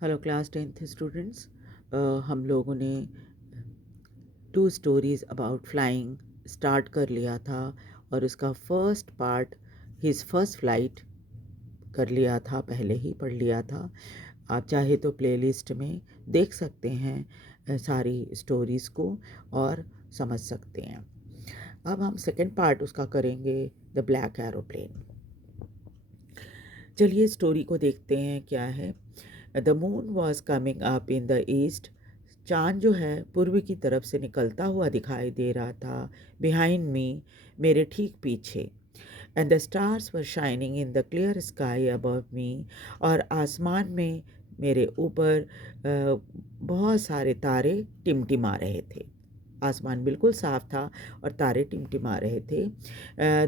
Hello class 10th students. हम लोगों ने 2 स्टोरीज़ अबाउट फ्लाइंग स्टार्ट कर लिया था और उसका first part his first flight कर लिया था, पहले ही पढ़ लिया था। आप चाहे तो प्लेलिस्ट में देख सकते हैं सारी स्टोरीज़ को और समझ सकते हैं। अब हम सेकंड पार्ट उसका करेंगे, द ब्लैक एरोप्लेन। चलिए स्टोरी को देखते हैं क्या है। The moon was coming up in the east. चाँद जो है पूर्व की तरफ से निकलता हुआ दिखाई दे रहा था। बिहाइंड मी, मेरे ठीक पीछे। And the stars were shining in the clear sky above मी, और आसमान में मेरे ऊपर बहुत सारे तारे टिमटिमा रहे थे। आसमान बिल्कुल साफ था और तारे टिमटिमा रहे थे।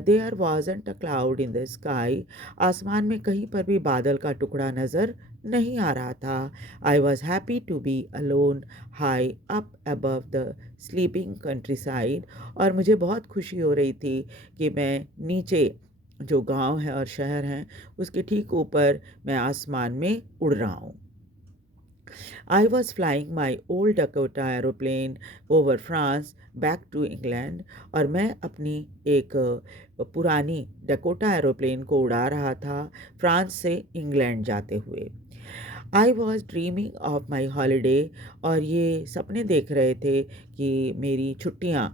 There wasn't a cloud in the sky. आसमान में कहीं पर भी बादल का टुकड़ा नज़र नहीं आ रहा था। I was happy to be alone high up above the sleeping countryside. और मुझे बहुत खुशी हो रही थी कि मैं नीचे जो गांव है और शहर हैं उसके ठीक ऊपर मैं आसमान में उड़ रहा हूँ। I was flying my old Dakota aeroplane over France back to England, और मैं अपनी एक पुरानी डकोटा एरोप्लेन को उड़ा रहा था फ्रांस से इंग्लैंड जाते हुए। I was dreaming of my holiday, और ये सपने देख रहे थे कि मेरी छुट्टियाँ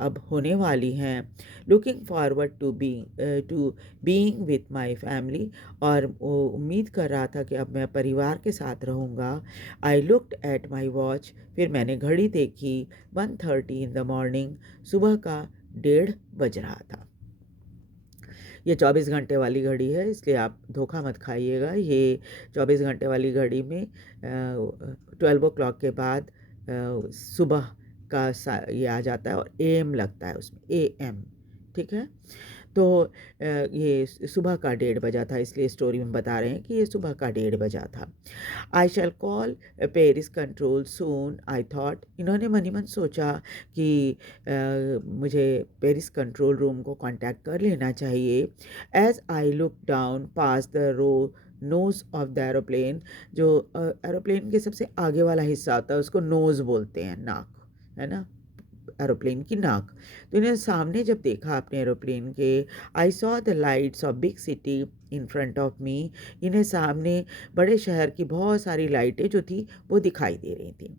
अब होने वाली हैं। Looking forward to being with my family, और उम्मीद कर रहा था कि अब मैं परिवार के साथ रहूँगा। I looked at my watch, फिर मैंने घड़ी देखी। 1:30 इन द मॉर्निंग, सुबह का 1:30 बज रहा था। ये 24 घंटे वाली घड़ी है, इसलिए आप धोखा मत खाइएगा। ये 24 घंटे वाली घड़ी में 12 o'clock के बाद सुबह का ये आ जाता है और एम लगता है उसमें, AM। ठीक है। तो ये सुबह का 1:30 बजा था, इसलिए स्टोरी में बता रहे हैं कि ये सुबह का 1:30 बजा था। I shall call Paris control soon, I thought. इन्होंने मन ही मन सोचा कि मुझे पेरिस कंट्रोल रूम को कांटेक्ट कर लेना चाहिए। As I look down past the row nose of the aeroplane, जो एरोप्लेन के सबसे आगे वाला हिस्सा होता है उसको नोज़ बोलते हैं, नाक, है ना, एरोप्लेन की नाक। तो इन्हें सामने जब देखा अपने एरोप्लेन के, I saw the lights off big city in front of me. इन्हें सामने बड़े शहर की बहुत सारी लाइटें जो थी वो दिखाई दे रही थी।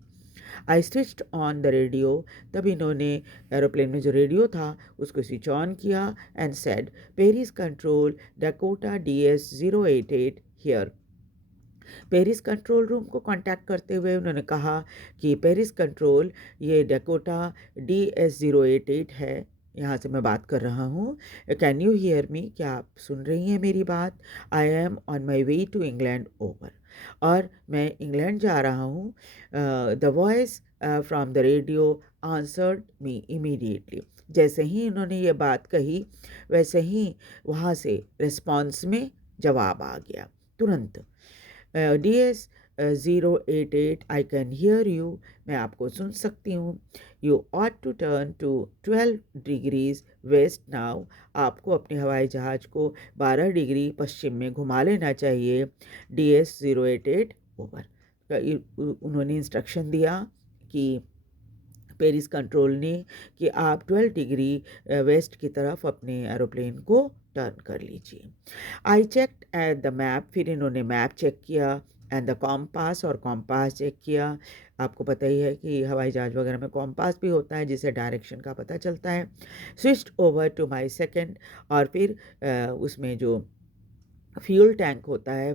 I switched on the radio. तब इन्होंने एरोप्लेन में जो रेडियो था उसको स्विच ऑन किया and said, Paris control Dakota DS 088 here. Paris control room को कांटेक्ट करते हुए उन्होंने कहा कि पेरिस कंट्रोल, ये डकोटा DS 088 है, यहाँ से मैं बात कर रहा हूँ। कैन यू हियर मी, क्या आप सुन रही हैं मेरी बात? I am on my way to England over, और मैं इंग्लैंड जा रहा हूँ। The voice from the radio answered me immediately. जैसे ही इन्होंने ये बात कही वैसे ही वहाँ से रिस्पॉन्स में जवाब आ गया तुरंत। DS 088, I can hear you, मैं आपको सुन सकती हूँ। You ought to turn to 12 degrees west now, आपको अपने हवाई जहाज़ को 12 डिग्री पश्चिम में घुमा लेना चाहिए। DS 088 over. उन्होंने इंस्ट्रक्शन दिया कि पेरिस कंट्रोल ने कि आप 12 डिग्री वेस्ट की तरफ अपने एरोप्लेन को टर्न कर लीजिए। I checked at the map, फिर इन्होंने मैप चेक किया, एंड द कॉम्पास, और कॉम्पास चेक किया। आपको पता ही है कि हवाई जहाज़ वगैरह में कॉम्पास भी होता है जिससे डायरेक्शन का पता चलता है। Switched over to my second, और फिर उसमें जो फ्यूल टैंक होता है,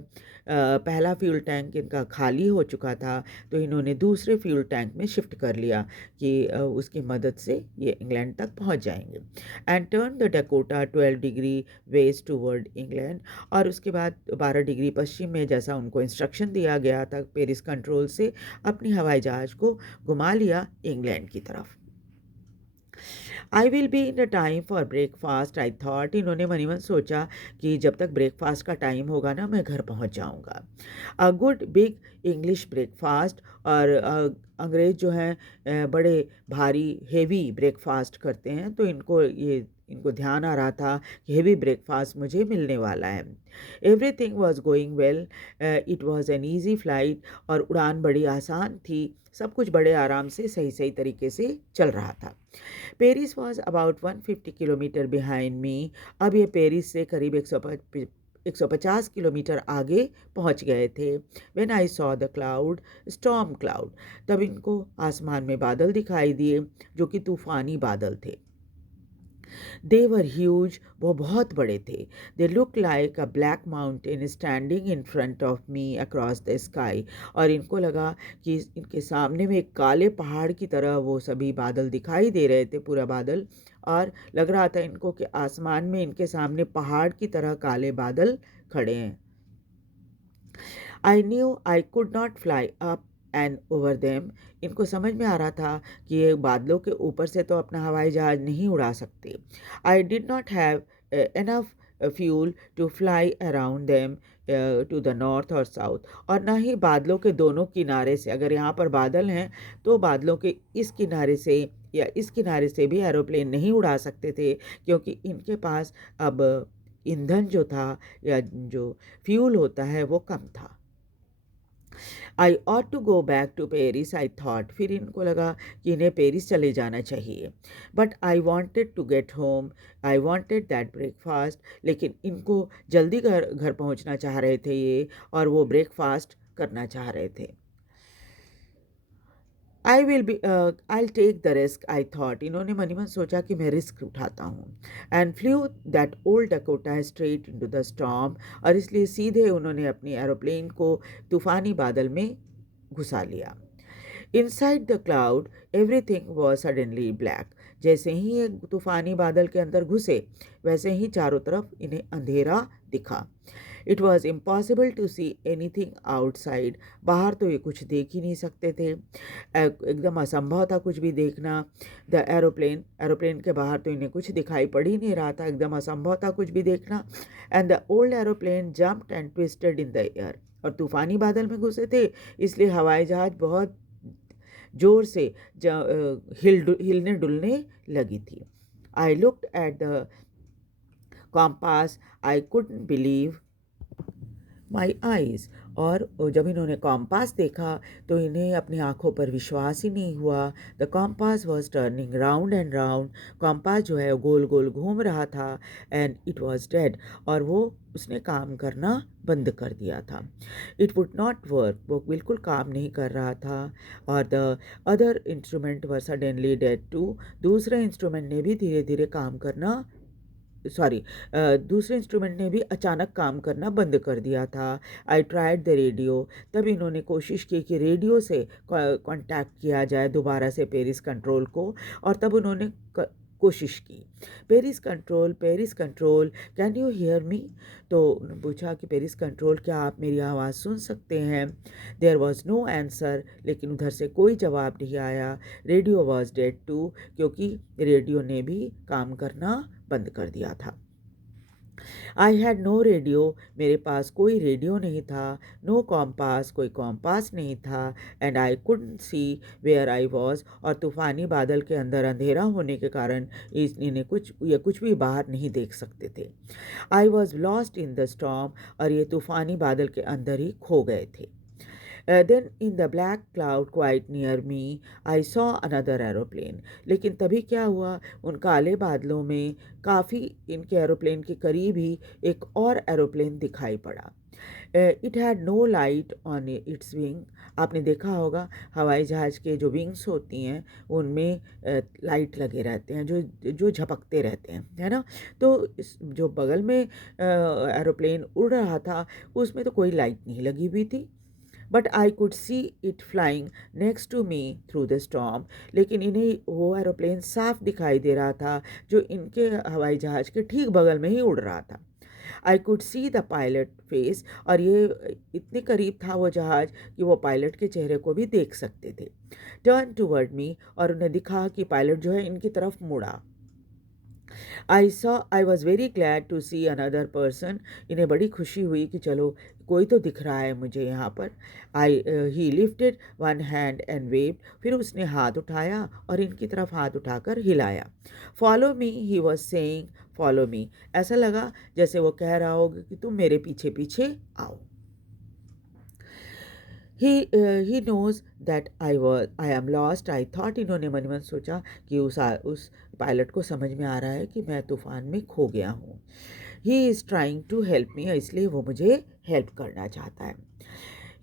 पहला फ्यूल टैंक इनका खाली हो चुका था, तो इन्होंने दूसरे फ्यूल टैंक में शिफ्ट कर लिया कि उसकी मदद से ये इंग्लैंड तक पहुंच जाएंगे। And turn the Dakota 12 degree west toward England, और उसके बाद 12 डिग्री पश्चिम में, जैसा उनको इंस्ट्रक्शन दिया गया था पेरिस कंट्रोल से, अपनी हवाई जहाज़ को घुमा लिया इंग्लैंड की तरफ। I will be in the time for breakfast, I thought. इन्होंने मन ही मन सोचा कि जब तक ब्रेकफास्ट का टाइम होगा ना मैं घर पहुंच जाऊंगा। A good big English breakfast, और अंग्रेज़ जो हैं बड़े भारी हेवी ब्रेकफास्ट करते हैं, तो इनको ये इनको ध्यान आ रहा था कि हेवी ब्रेकफास्ट मुझे मिलने वाला है। Everything was going well, it was an easy flight, और उड़ान बड़ी आसान थी, सब कुछ बड़े आराम से सही सही तरीके से चल रहा था। Paris was about 150 kilometre behind me. अब ये पेरिस से करीब 150 किलोमीटर आगे पहुंच गए थे। When I saw the cloud, storm cloud, तब इनको आसमान में बादल दिखाई दिए जो कि तूफानी बादल थे। दे वर ह्यूज, वो बहुत बड़े थे। They look like a black mountain standing in front of me across the sky, और इनको लगा कि इनके सामने में एक काले पहाड़ की तरह वो सभी बादल दिखाई दे रहे थे, पूरा बादल, और लग रहा था इनको कि आसमान में इनके सामने पहाड़ की तरह काले बादल खड़े हैं। I knew I could not fly up and over them, इनको समझ में आ रहा था कि ये बादलों के ऊपर से तो अपना हवाई जहाज़ नहीं उड़ा सकते। I did not have enough fuel to fly around them to the north और साउथ, और ना ही बादलों के दोनों किनारे से, अगर यहाँ पर बादल हैं तो बादलों के इस किनारे से या इस किनारे से भी एरोप्लेन नहीं उड़ा सकते थे, क्योंकि इनके पास अब ईंधन जो था या जो फ्यूल होता है वो कम था। I ought to go back to Paris I thought, फिर इनको लगा कि इन्हें पेरिस चले जाना चाहिए। But I wanted to get home, I wanted that breakfast, लेकिन इनको जल्दी घर घर पहुंचना चाह रहे थे ये, और वो ब्रेकफास्ट करना चाह रहे थे। I'll take the risk, I thought. इन्होंने मनी मन सोचा कि मैं रिस्क उठाता हूँ। And flew that old Dakota straight into the storm, और इसलिए सीधे उन्होंने अपनी एरोप्लेन को तूफानी बादल में घुसा लिया। Inside the cloud, everything was suddenly black. जैसे ही ये तूफानी बादल के अंदर घुसे, वैसे ही चारों तरफ इन्हें अंधेरा दिखा। It was impossible to see anything outside, बाहर तो ये कुछ देख ही नहीं सकते थे, एकदम असंभव था कुछ भी देखना। द एरोप्लेन के बाहर तो इन्हें कुछ दिखाई पड़ ही नहीं रहा था, एकदम असंभव था कुछ भी देखना। And the old aeroplane jumped and twisted in the air, और तूफानी बादल में घुसे थे इसलिए हवाई जहाज बहुत जोर से हिलने डुलने लगी थी। I looked at the compass, I couldn't believe my eyes, और जब इन्होंने कॉम्पास देखा तो इन्हें अपनी आंखों पर विश्वास ही नहीं हुआ। The compass was turning round and round, compass जो है गोल गोल घूम रहा था। एंड इट वॉज डेड, और वो उसने काम करना बंद कर दिया था। इट वुड नॉट वर्क, वो बिल्कुल काम नहीं कर रहा था। और the other instrument were suddenly dead too, दूसरे इंस्ट्रूमेंट ने भी धीरे धीरे काम करना दूसरे इंस्ट्रूमेंट ने भी अचानक काम करना बंद कर दिया था। आई ट्राइड द रेडियो, तब इन्होंने कोशिश की कि रेडियो से कांटेक्ट किया जाए दोबारा से पेरिस कंट्रोल को, और तब उन्होंने कोशिश की। Paris control, can you hear me, तो उन्होंने पूछा कि पेरिस कंट्रोल, क्या आप मेरी आवाज़ सुन सकते हैं। देयर वॉज नो आंसर, लेकिन उधर से कोई जवाब नहीं आया। रेडियो वॉज डेड टू, क्योंकि रेडियो ने भी काम करना बंद कर दिया था। आई हैड नो रेडियो, मेरे पास कोई रेडियो नहीं था। नो कॉम्पास, कोई कॉम्पास नहीं था। And I couldn't see where I was, और तूफ़ानी बादल के अंदर अंधेरा होने के कारण इन्हें कुछ भी बाहर नहीं देख सकते थे। I was lost in the storm, और ये तूफ़ानी बादल के अंदर ही खो गए थे। Then in the black cloud quite near me, I saw another aeroplane. लेकिन तभी क्या हुआ, उन काले बादलों में काफ़ी इनके एरोप्लेन के करीब ही एक और एरोप्लेन दिखाई पड़ा। It had no light on its wing, आपने देखा होगा हवाई जहाज़ के जो विंग्स होती हैं उनमें लाइट लगे रहते हैं जो जो झपकते रहते हैं, है ना। तो जो बगल में एरोप्लेन उड़ रहा था उसमें तो कोई लाइट नहीं लगी हुई थी। But I could see it flying next to me through the storm, लेकिन इन्हें वो एरोप्लेन साफ दिखाई दे रहा था जो इनके हवाई जहाज़ के ठीक बगल में ही उड़ रहा था। आई could see the pilot face, और ये इतने करीब था वो जहाज़ कि वो पायलट के चेहरे को भी देख सकते थे। टर्न टूवर्ड मी, और उन्हें दिखा कि पायलट जो है इनकी तरफ मुड़ा। I was very glad to see another person. इन्हें बड़ी खुशी हुई कि चलो कोई तो दिख रहा है मुझे यहाँ पर। ही lifted one hand and waived. फिर उसने हाथ उठाया और इनकी तरफ हाथ उठाकर हिलाया। Follow me he was saying, follow me. ऐसा लगा जैसे वो कह रहा होगा कि तुम मेरे पीछे पीछे आओ। He knows that I am lost. I thought, इन्होंने मन मन सोचा कि उस पायलट को समझ में आ रहा है कि मैं तूफान में खो गया हूँ। He is trying to help me, इसलिए वो मुझे हेल्प करना चाहता है।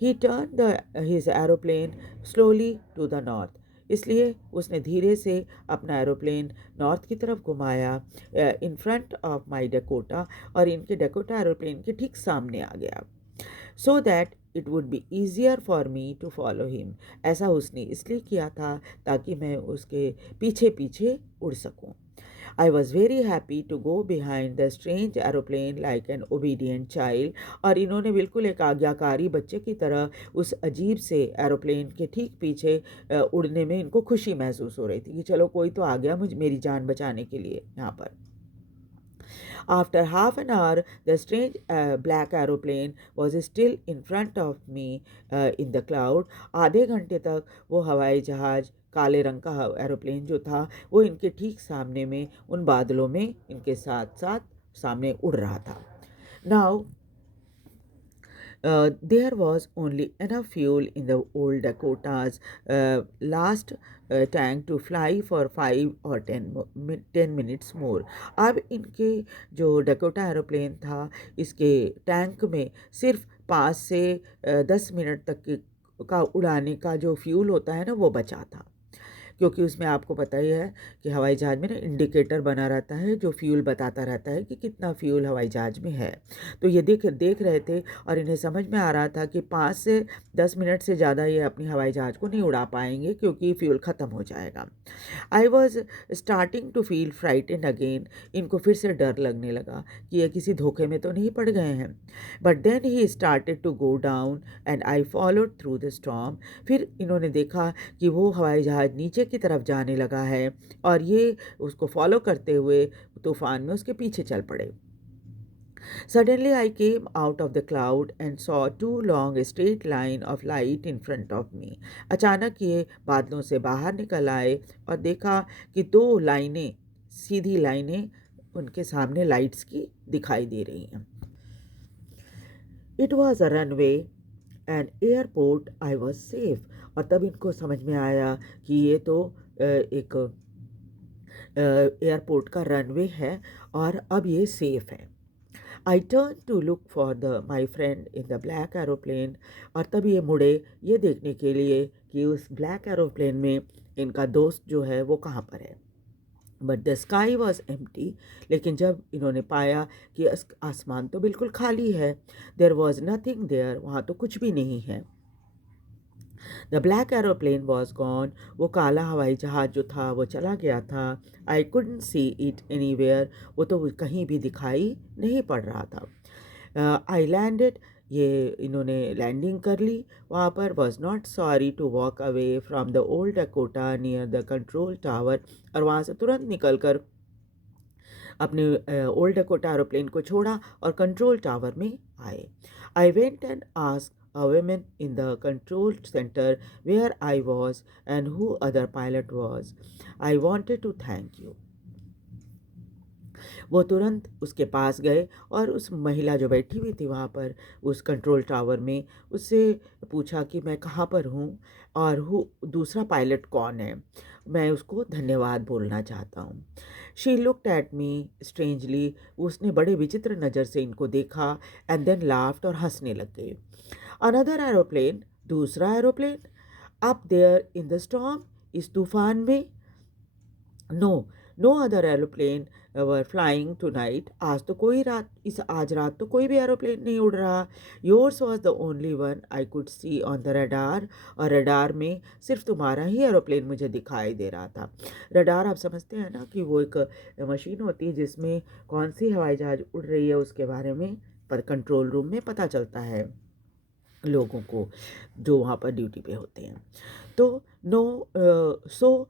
He turn the his aeroplane slowly to the north. इसलिए उसने धीरे से अपना एरोप्लेन नॉर्थ की तरफ घुमाया, in front of my Dakota, और इनके डकोटा एरोप्लेन के ठीक सामने आ गया। So that it would be easier for me to follow him. ऐसा उसने इसलिए किया था ताकि मैं उसके पीछे पीछे उड़ सकूं। I was very happy to go behind the strange aeroplane like an obedient child। और इन्होंने बिल्कुल एक आज्ञाकारी बच्चे की तरह उस अजीब से एरोप्लेन के ठीक पीछे उड़ने में इनको खुशी महसूस हो रही थी कि चलो कोई तो आ गया मुझे मेरी जान बचाने के लिए यहाँ पर। After half an hour, the strange black aeroplane was still in front of me in the cloud। आधे घंटे तक वो हवाई जहाज काले रंग का एरोप्लेन जो था वो इनके ठीक सामने में उन बादलों में इनके साथ साथ सामने उड़ रहा था। Now there was only enough fuel in the old Dakota's last tank to fly for 5 or 10 minutes more। अब इनके जो डकोटा एरोप्लेन था इसके टैंक में सिर्फ 5 से 10 मिनट तक का उड़ाने का जो फ्यूल होता है ना वो बचा था। क्योंकि उसमें आपको पता ही है कि हवाई जहाज़ में ना इंडिकेटर बना रहता है जो फ्यूल बताता रहता है कि कितना फ्यूल हवाई जहाज़ में है। तो ये देख रहे थे और इन्हें समझ में आ रहा था कि 5 से 10 मिनट से ज़्यादा ये अपनी हवाई जहाज़ को नहीं उड़ा पाएंगे क्योंकि फ्यूल ख़त्म हो जाएगा। I was starting to feel frightened again. इनको फिर से डर लगने लगा कि ये किसी धोखे में तो नहीं पड़ गए हैं। But then he started to go down and I followed through the storm. फिर इन्होंने देखा कि वो हवाई जहाज़ नीचे की तरफ जाने लगा है और ये उसको फॉलो करते हुए तूफान में उसके पीछे चल पड़े। Suddenly I came out of the cloud and saw two long straight line of light in front of me। अचानक ये बादलों से बाहर निकल आए और देखा कि दो लाइनें, सीधी लाइनें उनके सामने लाइट्स की दिखाई दे रही हैं। It was a runway and airport। I was safe। और तब इनको समझ में आया कि ये तो एक एयरपोर्ट का रनवे है और अब ये सेफ है। I turn to look for my friend in the black aeroplane. और तब ये मुड़े ये देखने के लिए कि उस ब्लैक एरोप्लेन में इनका दोस्त जो है वो कहाँ पर है। But the sky was empty. लेकिन जब इन्होंने पाया कि आसमान तो बिल्कुल खाली है, देयर वॉज नथिंग देयर, वहाँ तो कुछ भी नहीं है। The black aeroplane was gone. वो काला हवाई जहाज़ जो था वो चला गया था। I couldn't see it anywhere. वो तो कहीं भी दिखाई नहीं पड़ रहा था। I landed. ये इन्होंने लैंडिंग कर ली वहाँ पर। Was not sorry to walk away from the old Dakota near the control tower. और वहाँ से तुरंत निकल कर अपने ओल्ड डकोटा एरोप्लेन को छोड़ा और कंट्रोल टावर में आए। I went and asked a woman in the control center where I was and who other pilot was। I wanted to thank you। वो तुरंत उसके पास गए और उस महिला जो बैठी हुई थी वहाँ पर उस कंट्रोल टावर में उससे पूछा कि मैं कहाँ पर हूँ और दूसरा पायलट कौन है, मैं उसको धन्यवाद बोलना चाहता हूँ। She looked at me strangely. उसने बड़े विचित्र नज़र से इनको देखा एंड देन लाफ्ड और हंसने लग गई। अनदर एरोप्लेन, दूसरा aeroplane, up there in the storm, इस तूफान में। No, no other aeroplane were flying tonight. आज रात तो कोई भी एरोप्लेन नहीं उड़ रहा। Yours was the only one I could see on the radar. और रडार में सिर्फ तुम्हारा ही एरोप्लेन मुझे दिखाई दे रहा था। रडार आप समझते हैं ना कि वो एक मशीन होती है जिसमें कौन सी हवाई जहाज उड़ रही है उसके बारे में पर कंट्रोल रूम में पता चलता है लोगों को जो वहाँ पर ड्यूटी पे होते हैं। तो no, so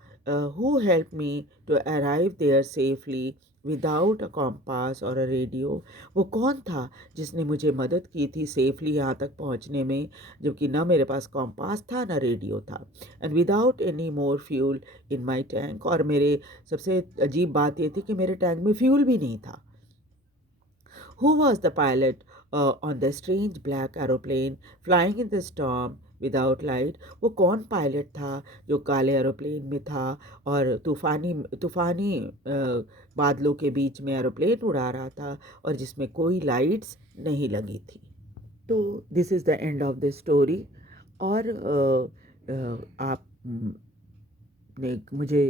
who help me to arrive there safely without a compass और अ रेडियो। वो कौन था जिसने मुझे मदद की थी सेफली यहाँ तक पहुँचने में, जबकि ना मेरे पास कॉम्पास था ना रेडियो था, and without any more fuel in my tank. और मेरे सबसे अजीब बात ये थी कि मेरे टैंक में फ्यूल भी नहीं था। Who was the pilot on the strange black aeroplane flying in the storm without light? वो कौन पायलट था जो काले एरोप्लेन में था और तूफानी तूफानी बादलों के बीच में एरोप्लेन उड़ा रहा था और जिसमें कोई लाइट्स नहीं लगी थी। तो this is the end of the story. और आप ने मुझे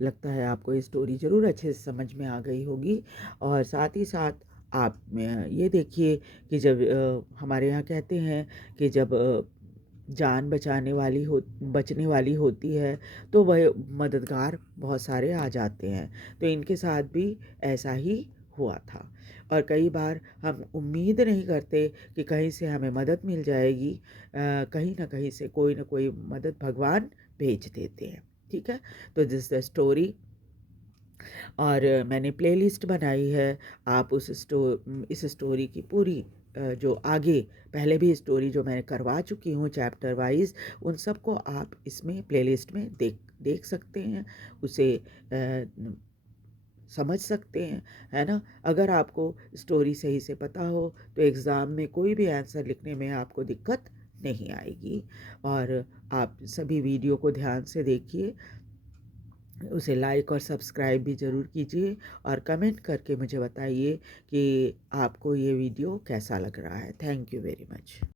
लगता है आपको ये स्टोरी ज़रूर अच्छे से समझ में आ गई होगी। और साथ ही साथ आप ये देखिए कि जब हमारे यहाँ कहते हैं कि जब जान बचने वाली होती है तो वह मददगार बहुत सारे आ जाते हैं। तो इनके साथ भी ऐसा ही हुआ था। और कई बार हम उम्मीद नहीं करते कि कहीं से हमें मदद मिल जाएगी, कहीं ना कहीं से कोई ना कोई मदद भगवान भेज देते हैं। ठीक है, तो दिस द स्टोरी। और मैंने प्लेलिस्ट बनाई है। आप इस स्टोरी की पूरी जो आगे पहले भी स्टोरी जो मैंने करवा चुकी हूँ चैप्टर वाइज, उन सबको आप इसमें प्लेलिस्ट में देख देख सकते हैं, उसे समझ सकते हैं, है ना। अगर आपको स्टोरी सही से पता हो तो एग्ज़ाम में कोई भी आंसर लिखने में आपको दिक्कत नहीं आएगी। और आप सभी वीडियो को ध्यान से देखिए, उसे लाइक और सब्सक्राइब भी ज़रूर कीजिए और कमेंट करके मुझे बताइए कि आपको ये वीडियो कैसा लग रहा है। Thank you very much.